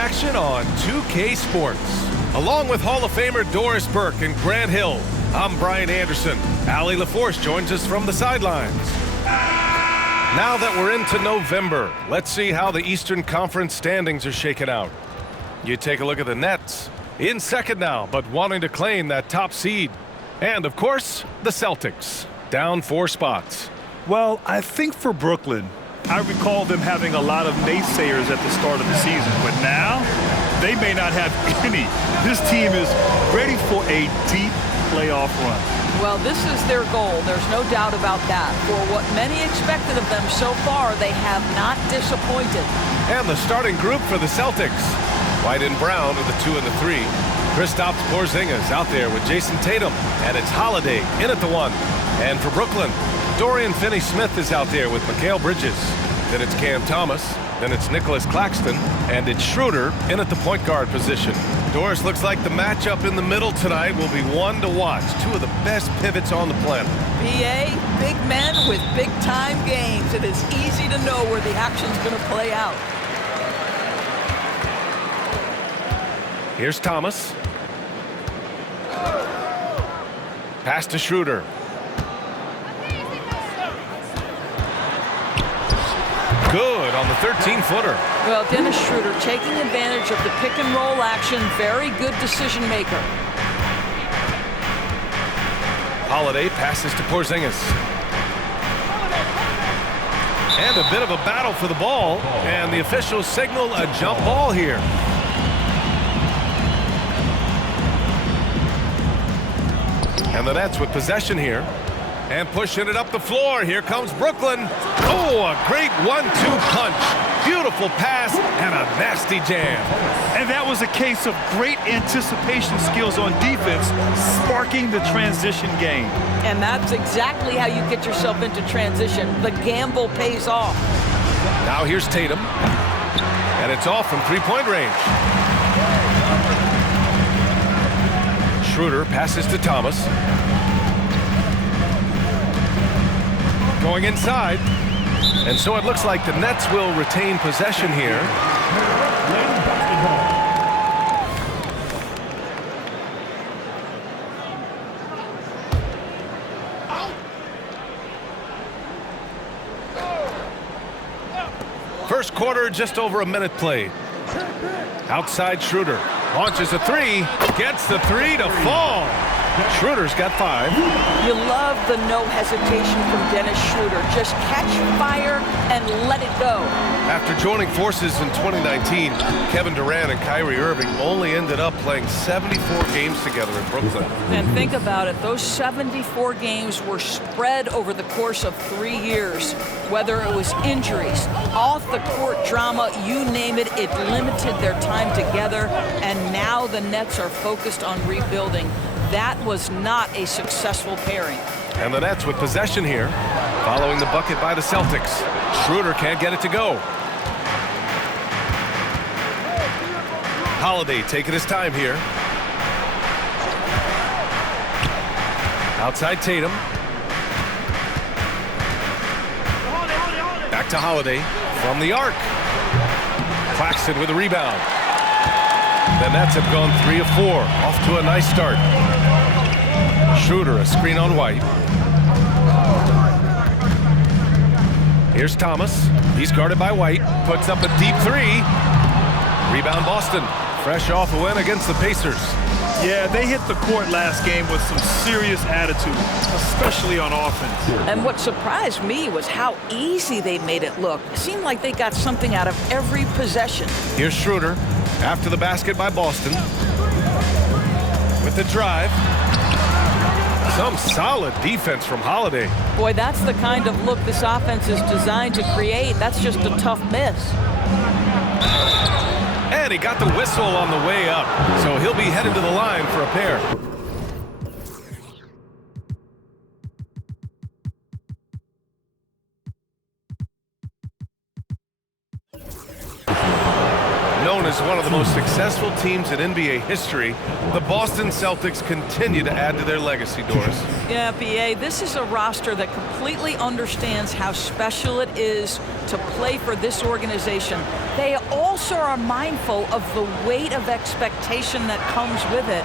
action on 2K Sports. Along with Hall of Famer Doris Burke and Grant Hill, I'm Brian Anderson. Allie LaForce joins us from the sidelines. Now that we're into November, let's see how the Eastern Conference standings are shaking out. You take a look at the Nets, in second now, but wanting to claim that top seed. And, of course, the Celtics, down 4 spots. Well, I think for Brooklyn, I recall them having a lot of naysayers at the start of the season, but now they may not have any. This team is ready for a deep playoff run. Well, this is their goal. There's no doubt about that. For what many expected of them so far, they have not disappointed. And the starting group for the Celtics. White and Brown are the 2 and the 3. Kristaps Porzingis out there with Jason Tatum. And it's Holiday in at the 1. And for Brooklyn, Dorian Finney-Smith is out there with Mikal Bridges. Then it's Cam Thomas. Then it's Nicholas Claxton. And it's Schroeder in at the point guard position. Doris, looks like the matchup in the middle tonight will be one to watch. 2 of the best pivots on the planet. BA, big men with big-time games. It is easy to know where the action's going to play out. Here's Thomas. Pass to Schroeder. Good on the 13-footer. Well, Dennis Schroeder taking advantage of the pick-and-roll action. Very good decision maker. Holiday passes to Porzingis. And a bit of a battle for the ball. And the officials signal a jump ball here. And the Nets with possession here. And pushing it up the floor. Here comes Brooklyn. Oh, a great 1-2 punch. Beautiful pass and a nasty jam. And that was a case of great anticipation skills on defense, sparking the transition game. And that's exactly how you get yourself into transition. The gamble pays off. Now here's Tatum. And it's off from three-point range. Schroeder passes to Thomas. Going inside. And so it looks like the Nets will retain possession here. First quarter, just over a minute played. Outside Schroeder. Launches a 3. Gets the 3 to fall. Schroeder's got 5. You love the no hesitation from Dennis Schroeder. Just catch fire and let it go. After joining forces in 2019, Kevin Durant and Kyrie Irving only ended up playing 74 games together in Brooklyn. And think about it. Those 74 games were spread over the course of 3 years. Whether it was injuries, off-the-court drama, you name it, it limited their time together. And now the Nets are focused on rebuilding. That was not a successful pairing. And the Nets with possession here, following the bucket by the Celtics. Schroeder can't get it to go. Holiday taking his time here. Outside Tatum. Back to Holiday from the arc. Claxton with a rebound. The Nets have gone 3 of 4, off to a nice start. Schroeder, a screen on White. Here's Thomas. He's guarded by White. Puts up a deep 3. Rebound Boston. Fresh off a win against the Pacers. Yeah, they hit the court last game with some serious attitude, especially on offense. And what surprised me was how easy they made it look. It seemed like they got something out of every possession. Here's Schroeder after the basket by Boston. With the drive. Some solid defense from Holiday. Boy, that's the kind of look this offense is designed to create. That's just a tough miss. And he got the whistle on the way up, so he'll be headed to the line for a pair. Known as one of the most successful teams in NBA history, the Boston Celtics continue to add to their legacy, Doris. Yeah, B.A., this is a roster that completely understands how special it is to play for this organization. They also are mindful of the weight of expectation that comes with it.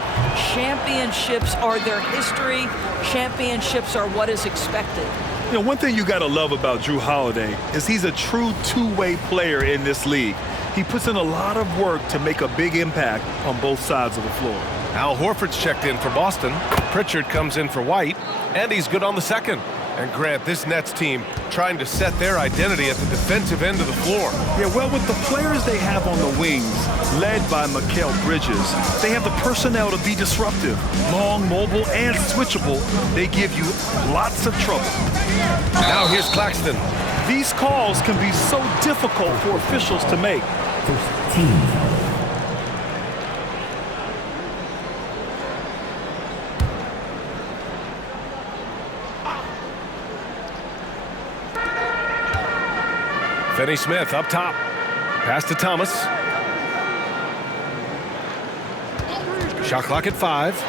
Championships are their history. Championships are what is expected. You know, one thing you got to love about Jrue Holiday is he's a true two-way player in this league. He puts in a lot of work to make a big impact on both sides of the floor. Al Horford's checked in for Boston. Pritchard comes in for White, and he's good on the second. And Grant, this Nets team trying to set their identity at the defensive end of the floor. Yeah, well, with the players they have on the wings, led by Mikal Bridges, they have the personnel to be disruptive. Long, mobile, and switchable, they give you lots of trouble. Now here's Claxton. These calls can be so difficult for officials to make. Finney-Smith up top. Pass to Thomas. Shot clock at 5.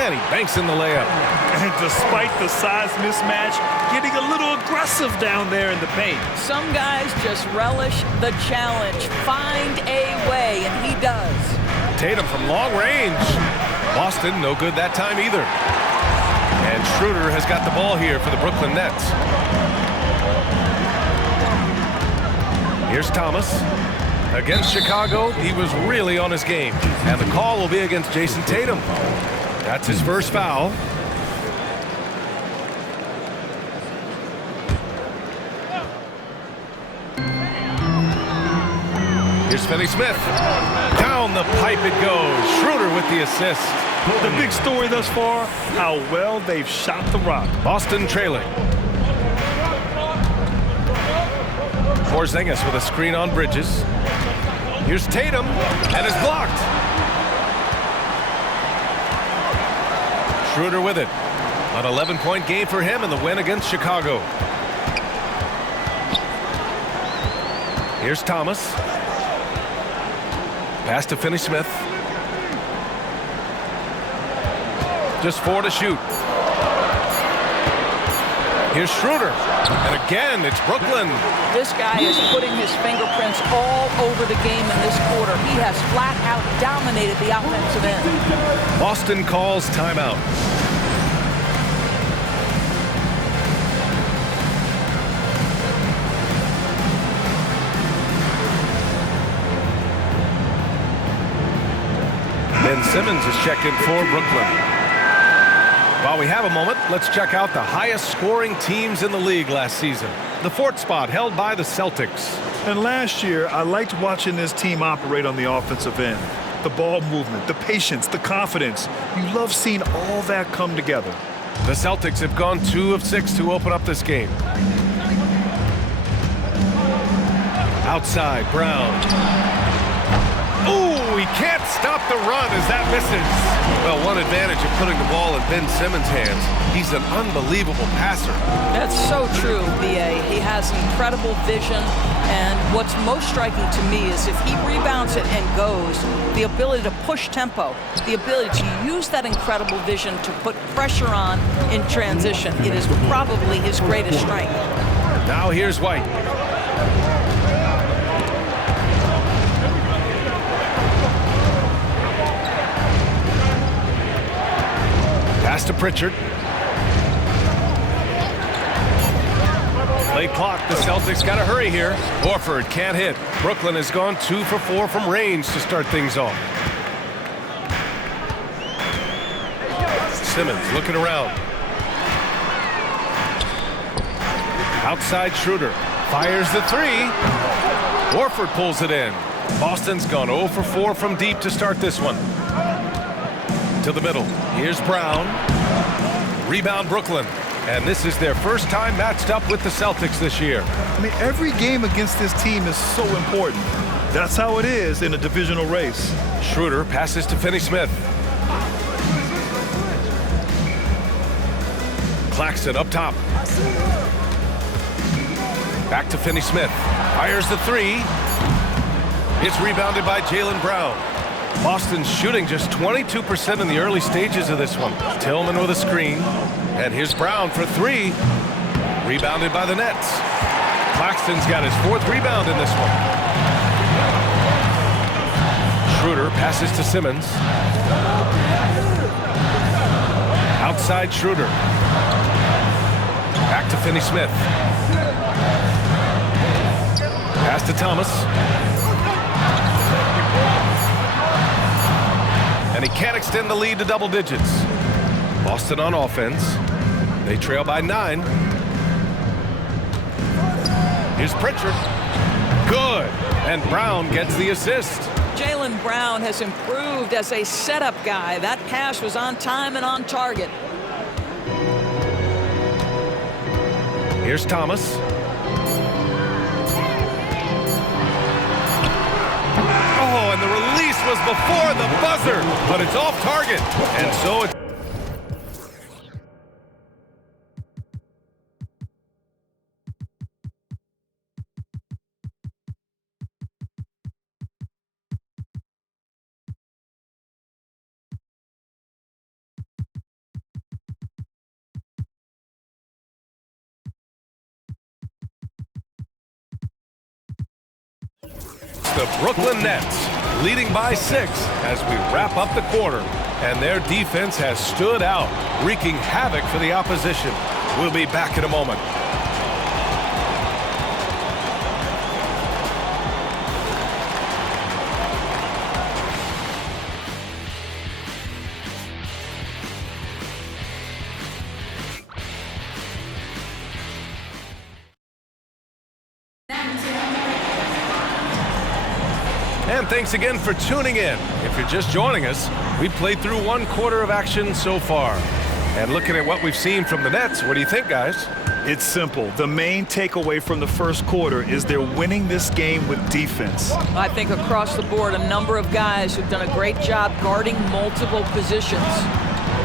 And he banks in the layup. And despite the size mismatch, getting a little aggressive down there in the paint. Some guys just relish the challenge. Find a way, and he does. Tatum from long range. Boston, no good that time either. And Schroeder has got the ball here for the Brooklyn Nets. Here's Thomas. Against Chicago, he was really on his game. And the call will be against Jason Tatum. That's his first foul. Here's Finney-Smith. Down the pipe it goes. Schroeder with the assist. The big story thus far, how well they've shot the rock. Boston trailing. Porzingis with a screen on Bridges. Here's Tatum, and it's blocked. Schroeder with it. An 11-point game for him in the win against Chicago. Here's Thomas. Pass to Finney-Smith. Just 4 to shoot. Here's Schroeder. And again, it's Brooklyn. This guy is putting his fingerprints all over the game in this quarter. He has flat out dominated the offensive end. Boston calls timeout. Ben Simmons is checked in for Brooklyn. While we have a moment, let's check out the highest scoring teams in the league last season. The 4th spot held by the Celtics. And last year, I liked watching this team operate on the offensive end. The ball movement, the patience, the confidence. You love seeing all that come together. The Celtics have gone 2 of 6 to open up this game. Outside, Brown. Ooh, he can't stop the run as that misses. Well, one advantage of putting the ball in Ben Simmons' hands. He's an unbelievable passer. That's so true, B.A. He has incredible vision, and what's most striking to me is if he rebounds it and goes, the ability to push tempo, the ability to use that incredible vision to put pressure on in transition. It is probably his greatest strength. Now here's White. Pass to Pritchard. Late clock. The Celtics got to hurry here. Horford can't hit. Brooklyn has gone 2 for 4 from range to start things off. Simmons looking around. Outside Schroeder. Fires the 3. Horford pulls it in. Boston's gone 0 for 4 from deep to start this one. To the middle. Here's Brown. Rebound Brooklyn. And this is their first time matched up with the Celtics this year. I mean, every game against this team is so important. That's how it is in a divisional race. Schroeder passes to Finney-Smith. Claxton up top. Back to Finney-Smith. Fires the 3. It's rebounded by Jaylen Brown. Boston's shooting just 22% in the early stages of this one. Tillman with a screen. And here's Brown for three. Rebounded by the Nets. Claxton's got his fourth rebound in this one. Schroeder passes to Simmons. Outside Schroeder. Back to Finney-Smith. Pass to Thomas. And he can't extend the lead to double digits. Boston on offense. They trail by 9. Here's Pritchard. Good. And Brown gets the assist. Jaylen Brown has improved as a setup guy. That pass was on time and on target. Here's Thomas. Oh, and the release was before the buzzer, but it's off target. And so it's the Brooklyn Nets leading by 6 as we wrap up the quarter. And their defense has stood out, wreaking havoc for the opposition. We'll be back in a moment. And thanks again for tuning in. If you're just joining us, we played through one quarter of action so far. And looking at what we've seen from the Nets, what do you think, guys? It's simple. The main takeaway from the first quarter is they're winning this game with defense. I think across the board, a number of guys who've done a great job guarding multiple positions.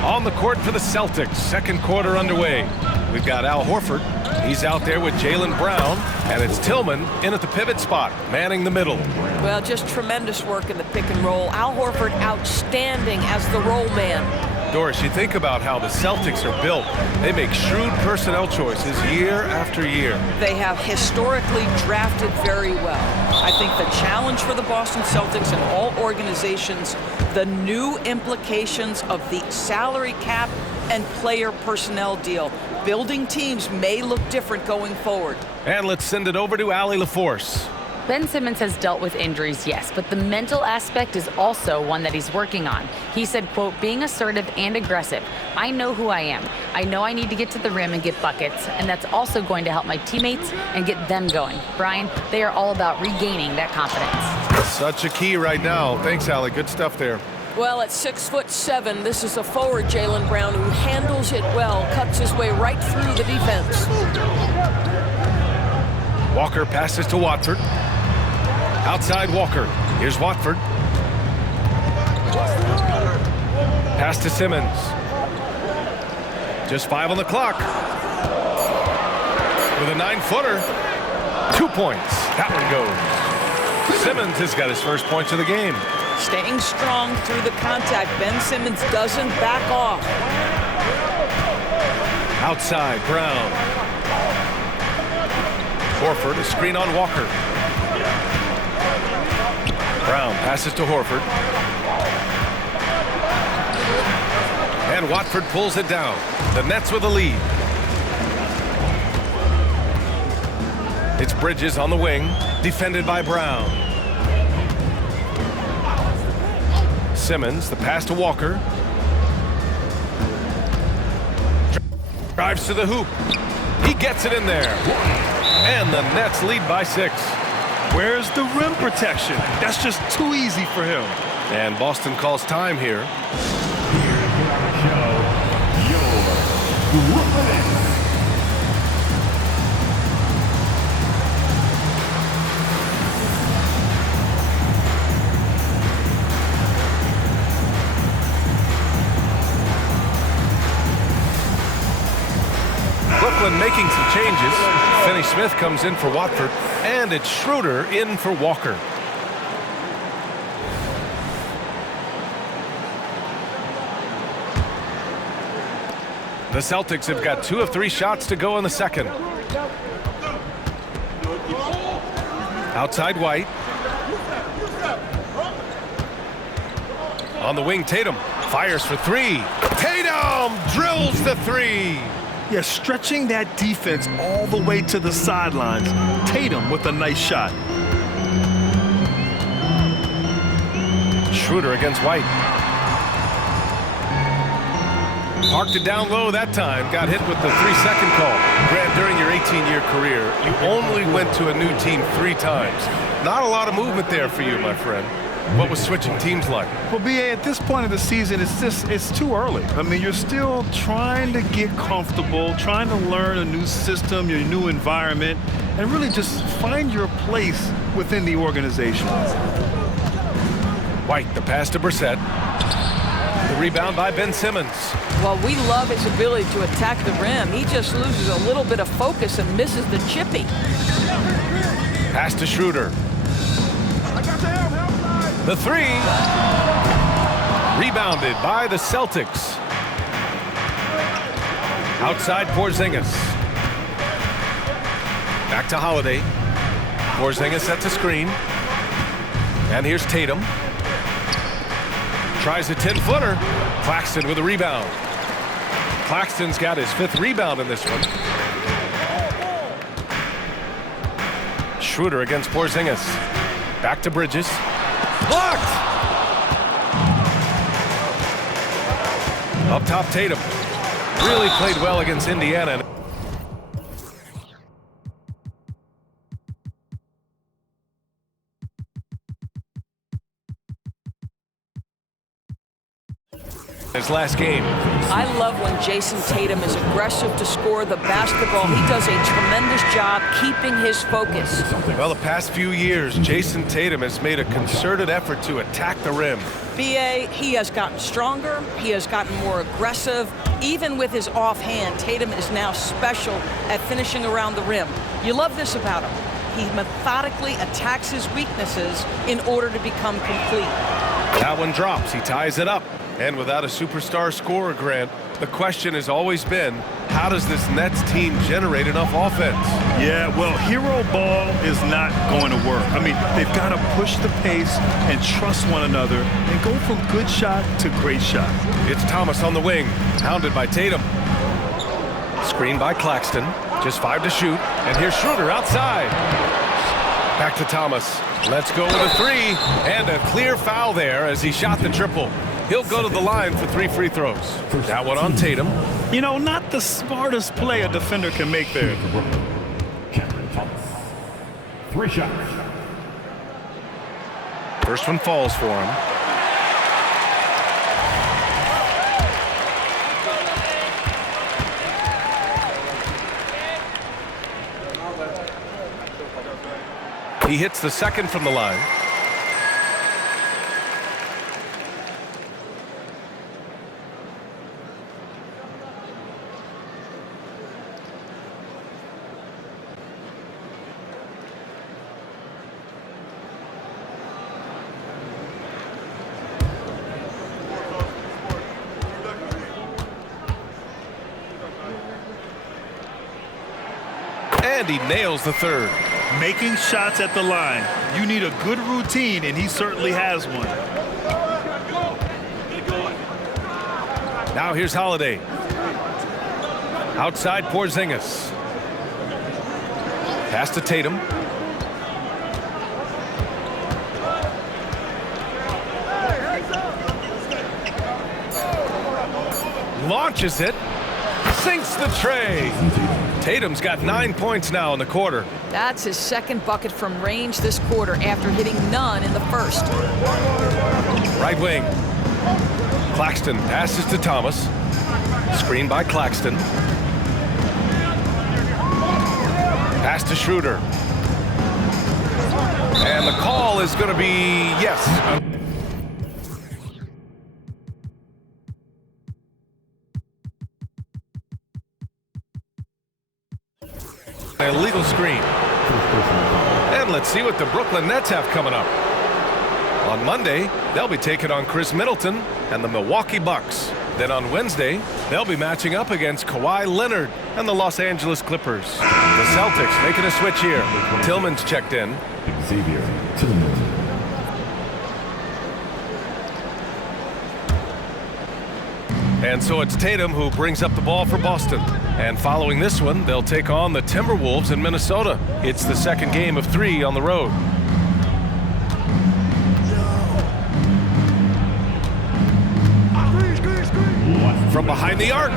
On the court for the Celtics, second quarter underway. We've got Al Horford. He's out there with Jaylen Brown, and it's Tillman in at the pivot spot, manning the middle. Well, just tremendous work in the pick and roll. Al Horford outstanding as the roll man. Doris, you think about how the Celtics are built. They make shrewd personnel choices year after year. They have historically drafted very well. I think the challenge for the Boston Celtics and all organizations, the new implications of the salary cap and player personnel deal. Building teams may look different going forward. And let's send it over to Allie LaForce. Ben Simmons has dealt with injuries, yes, but the mental aspect is also one that he's working on. He said, quote, being assertive and aggressive. I know who I am. I know I need to get to the rim and get buckets, and that's also going to help my teammates and get them going. Brian, they are all about regaining that confidence. Such a key right now. Thanks, Allie. Good stuff there. Well, at 6'7", this is a forward, Jaylen Brown, who handles it well, cuts his way right through the defense. Walker passes to Watford. Outside Walker. Here's Watford. Pass to Simmons. Just 5 on the clock. With a 9-footer. 2 points. That one goes. Simmons has got his first points of the game. Staying strong through the contact. Ben Simmons doesn't back off. Outside, Brown. Horford, a screen on Walker. Brown passes to Horford. And Watford pulls it down. The Nets with the lead. It's Bridges on the wing, defended by Brown. Simmons, the pass to Walker. Drives to the hoop. He gets it in there. And the Nets lead by 6. Where's the rim protection? That's just too easy for him. And Boston calls time here. Brooklyn making some changes. Finney-Smith comes in for Watford, and it's Schroeder in for Walker. The Celtics have got 2 of 3 shots to go in the second. Outside White. On the wing, Tatum fires for 3. Tatum drills the 3. Yeah, stretching that defense all the way to the sidelines. Tatum with a nice shot. Schroeder against White. Parked it down low that time. Got hit with the 3-second call. Grant, during your 18-year career, you only went to a new team 3 times. Not a lot of movement there for you, my friend. What was switching teams like? Well, B.A., at this point of the season, it's too early. I mean, you're still trying to get comfortable, trying to learn a new system, your new environment, and really just find your place within the organization. White, the pass to Brissett. The rebound by Ben Simmons. Well, we love his ability to attack the rim. He just loses a little bit of focus and misses the chippy. Pass to Schroeder. The 3. Rebounded by the Celtics. Outside Porzingis. Back to Holiday. Porzingis sets a screen. And here's Tatum. Tries a 10-footer. Claxton with a rebound. Claxton's got his 5th rebound in this one. Schroeder against Porzingis. Back to Bridges. Blocked! Up top, Tatum. Really played well against Indiana. His last game. I love when Jason Tatum is aggressive to score the basketball. He does a tremendous job keeping his focus. Well, the past few years, Jason Tatum has made a concerted effort to attack the rim. B.A., he has gotten stronger. He has gotten more aggressive. Even with his offhand, Tatum is now special at finishing around the rim. You love this about him. He methodically attacks his weaknesses in order to become complete. That one drops. He ties it up. And without a superstar scorer, Grant, the question has always been, how does this Nets team generate enough offense? Yeah, well, hero ball is not going to work. I mean, they've got to push the pace and trust one another and go from good shot to great shot. It's Thomas on the wing, hounded by Tatum. Screen by Claxton, just 5 to shoot. And here's Schroeder outside. Back to Thomas. Let's go with a 3. And a clear foul there as he shot the triple. He'll go to the line for 3 free throws. That one on Tatum. You know, not the smartest play a defender can make there. 3 shots. First one falls for him. He hits the second from the line. And he nails the third. Making shots at the line. You need a good routine, and he certainly has one. Now here's Holiday. Outside Porzingis. Pass to Tatum. Launches it. Sinks the tray. Tatum's got 9 points now in the quarter. That's his second bucket from range this quarter after hitting none in the first. Right wing. Claxton passes to Thomas. Screen by Claxton. Pass to Schroeder. And the call is going to be yes. An illegal screen. And let's see what the Brooklyn Nets have coming up. On Monday, they'll be taking on Chris Middleton and the Milwaukee Bucks. Then on Wednesday, they'll be matching up against Kawhi Leonard and the Los Angeles Clippers. The Celtics making a switch here. Tillman's checked in. Xavier Tillman. And so it's Tatum who brings up the ball for Boston. And following this one, they'll take on the Timberwolves in Minnesota. It's the second game of 3 on the road. From behind the arc.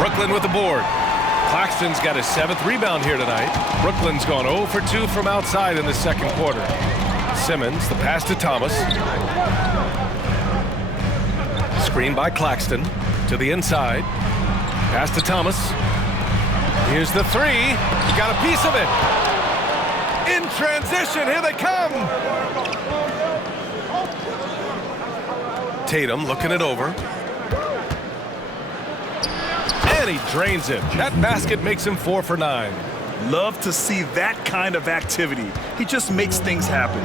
Brooklyn with the board. Claxton's got his 7th rebound here tonight. Brooklyn's gone 0 for 2 from outside in the second quarter. Simmons, the pass to Thomas. Screen by Claxton to the inside. Pass to Thomas. Here's the 3. He got a piece of it. In transition, here they come. Tatum looking it over. And he drains it. That basket makes him 4 for 9. Love to see that kind of activity. He just makes things happen.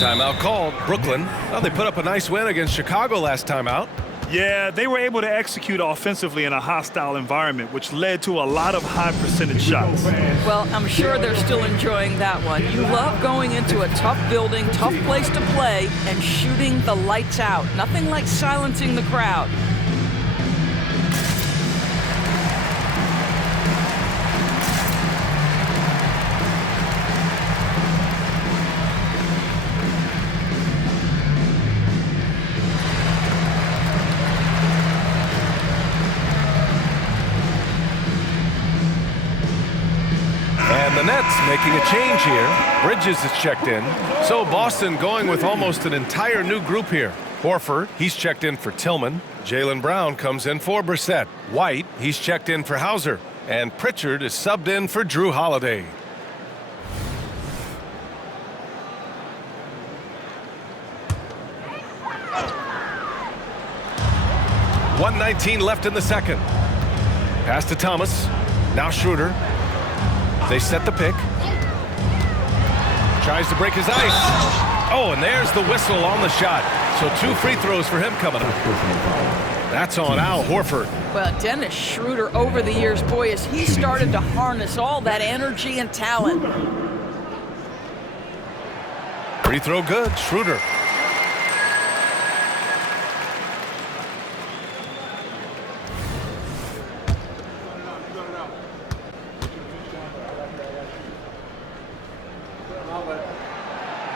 Timeout called. Brooklyn. Well, they put up a nice win against Chicago last time out. Yeah, they were able to execute offensively in a hostile environment, which led to a lot of high percentage shots. Well, I'm sure they're still enjoying that one. You love going into a tough building, tough place to play, and shooting the lights out. Nothing like silencing the crowd. And the Nets making a change here. Bridges is checked in. So Boston going with almost an entire new group here. Horford, he's checked in for Tillman. Jaylen Brown comes in for Brissett. White, he's checked in for Hauser. And Pritchard is subbed in for Drew Holiday. .119 left in the second. Pass to Thomas. Now Schroeder. They set the pick. Tries to break his ice. Oh, and there's the whistle on the shot. So 2 free throws for him coming up. That's on Al Horford. Well, Dennis Schroeder over the years, boy, as he started to harness all that energy and talent. Free throw good, Schroeder.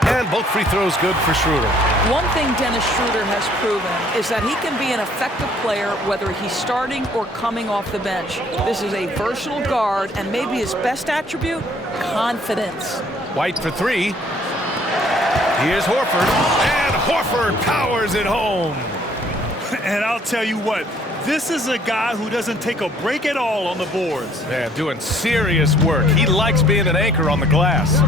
And both free throws good for Schroeder. One thing Dennis Schroeder has proven is that he can be an effective player whether he's starting or coming off the bench. This is a versatile guard, and maybe his best attribute, confidence. White for 3. Here's Horford. And Horford powers it home. And I'll tell you what, this is a guy who doesn't take a break at all on the boards. Man, doing serious work. He likes being an anchor on the glass.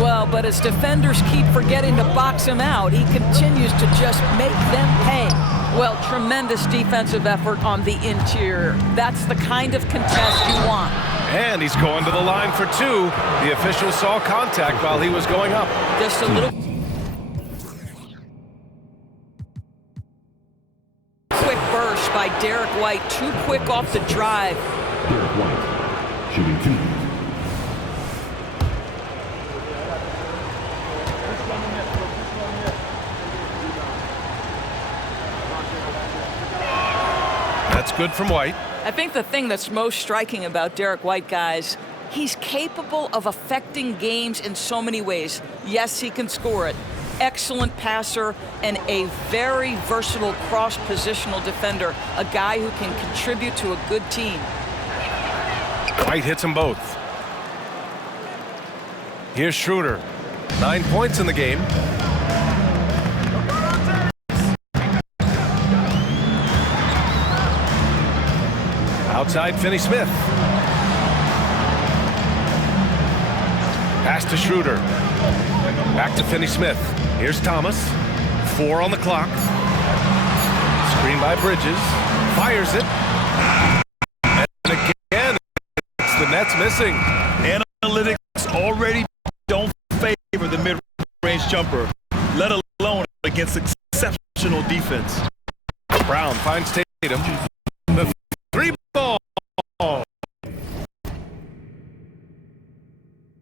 Well, but as defenders keep forgetting to box him out, he continues to just make them pay. Well, tremendous defensive effort on the interior. That's the kind of contest you want. And he's going to the line for 2. The official saw contact while he was going up. Just a little quick burst by Derek White. Too quick off the drive. Derek White, shooting 2. That's good from White. I think the thing that's most striking about Derek White, guys, he's capable of affecting games in so many ways. Yes, he can score it. Excellent passer and a very versatile cross-positional defender, a guy who can contribute to a good team. White hits them both. Here's Schroeder. 9 points in the game. Outside Finney-Smith. Pass to Schroeder. Back to Finney-Smith. Here's Thomas. 4 on the clock. Screen by Bridges. Fires it. And again, it's the Nets missing. Analytics already don't favor the mid-range jumper, let alone against exceptional defense. Brown finds Tatum.